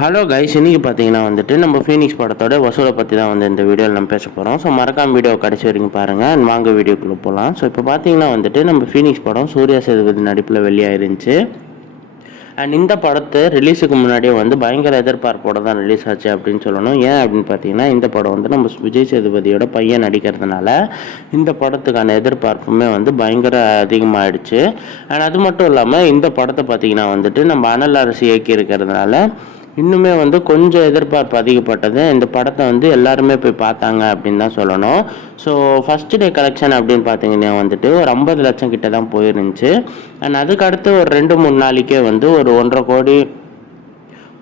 Hello guys இன்னைக்கு பார்த்தீங்கன்னா வந்துட்டு நம்ம ஃபீனிக்ஸ் படத்தோட வசூலை பற்றி தான் வந்து இந்த வீடியோவில் நம்ம பேச போகிறோம் ஸோ மறக்காம வீடியோ கடைசி வரைக்கும் பாருங்கள் அண்ட் வாங்க வீடியோக்குள்ளே போகலாம் ஸோ இப்போ பார்த்தீங்கன்னா வந்துட்டு நம்ம ஃபீனிக்ஸ் படம் சூர்யா சேதுபதி நடிப்பில் வெளியாயிருந்துச்சு. அண்ட் இந்த படத்தை ரிலீஸுக்கு முன்னாடியே வந்து பயங்கர எதிர்பார்ப்போட தான் ரிலீஸ் ஆச்சு அப்படின்னு சொல்லணும். ஏன் அப்படின்னு பார்த்தீங்கன்னா இந்த படம் வந்து நம்ம விஜய் சேதுபதியோட பையன் நடிக்கிறதுனால இந்த படத்துக்கான எதிர்பார்ப்புமே வந்து பயங்கர அதிகமாகிடுச்சு அண்ட் அது மட்டும் இல்லாமல் இந்த படத்தை பார்த்தீங்கன்னா வந்துட்டு நம்ம அனல் அரசு இயக்கி இருக்கிறதுனால இன்னுமே வந்து கொஞ்சம் எதிர்பார்ப்பு அதிகப்பட்டது. இந்த படத்தை வந்து எல்லாருமே போய் பார்த்தாங்க அப்படின்னு தான் சொல்லணும். ஸோ ஃபஸ்ட் டே கலெக்ஷன் அப்படின்னு பார்த்தீங்கன்னா வந்துட்டு ஒரு ஐம்பது லட்சம் கிட்ட தான் போயிருந்துச்சு. அண்ட் அதுக்கடுத்து ஒரு ரெண்டு மூணு நாளைக்கே வந்து ஒரு ஒன்றரை கோடி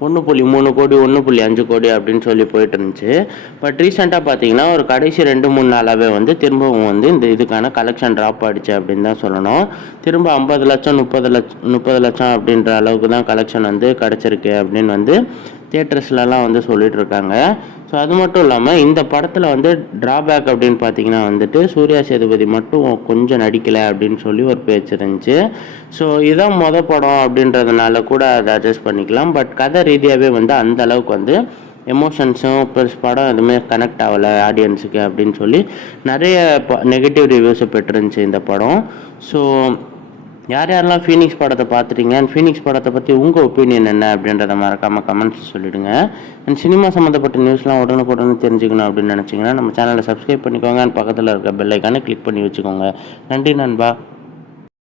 ஒன்று புள்ளி மூணு கோடி ஒன்று புள்ளி அஞ்சு கோடி அப்படின்னு சொல்லி போயிட்டு இருந்துச்சு பட் ரீசெண்டாக பார்த்தீங்கன்னா ஒரு கடைசி ரெண்டு மூணு நாளாகவே வந்து திரும்பவும் வந்து இந்த இதுக்கான கலெக்ஷன் ட்ராப் ஆயிடுச்சு அப்படின்னு தான் சொல்லணும். திரும்ப ஐம்பது லட்சம் முப்பது லட்சம் முப்பது லட்சம் அப்படின்ற அளவுக்கு தான் கலெக்ஷன் வந்து கிடச்சிருக்கு அப்படின்னு வந்து தியேட்டர்ஸ்லலாம் வந்து சொல்லிட்டு இருக்காங்க ஸோ அது மட்டும் இல்லாமல் இந்த படத்தில் வந்து ட்ராபேக் அப்படின்னு பார்த்தீங்கன்னா வந்துட்டு சூர்யா சேதுபதி மட்டும் கொஞ்சம் நடிக்கலை அப்படின்னு சொல்லி ஒரு பேச்சு இருந்துச்சு. ஸோ இதான் மொத படம் அப்படின்றதுனால கூட அதை அட்ஜஸ்ட் பண்ணிக்கலாம். பட் கதை ரீதியாகவே வந்து அந்த அளவுக்கு வந்து எமோஷன்ஸும் ப்ளஸ் படம் எதுவுமே கனெக்ட் ஆகலை ஆடியன்ஸுக்கு அப்படின்னு சொல்லி நிறைய நெகட்டிவ் ரிவ்யூஸை பெற்றிருந்துச்சு இந்த படம். ஸோ யார் யாரெல்லாம் ஃபீனிக்ஸ் படத்தை பார்த்துட்டீங்க? அண்ட் ஃபீனிக்ஸ் படத்தை பற்றி உங்கள் ஒப்பீனியன் என்ன அப்படின்றத மறக்காமல் கமெண்ட்ஸ் சொல்லிவிடுங்க அண்ட் சினிமா சம்மந்தப்பட்ட நியூஸ்லாம் உடனுக்குடனே தெரிஞ்சுக்கணும் அப்படின்னு நினச்சிங்கன்னா நம்ம சேனலை சப்ஸ்கிரைப் பண்ணிக்கோங்க. அண்ட் பக்கத்தில் இருக்க பெல் கிளிக் பண்ணி வச்சுக்கோங்க. நன்றி நண்பா.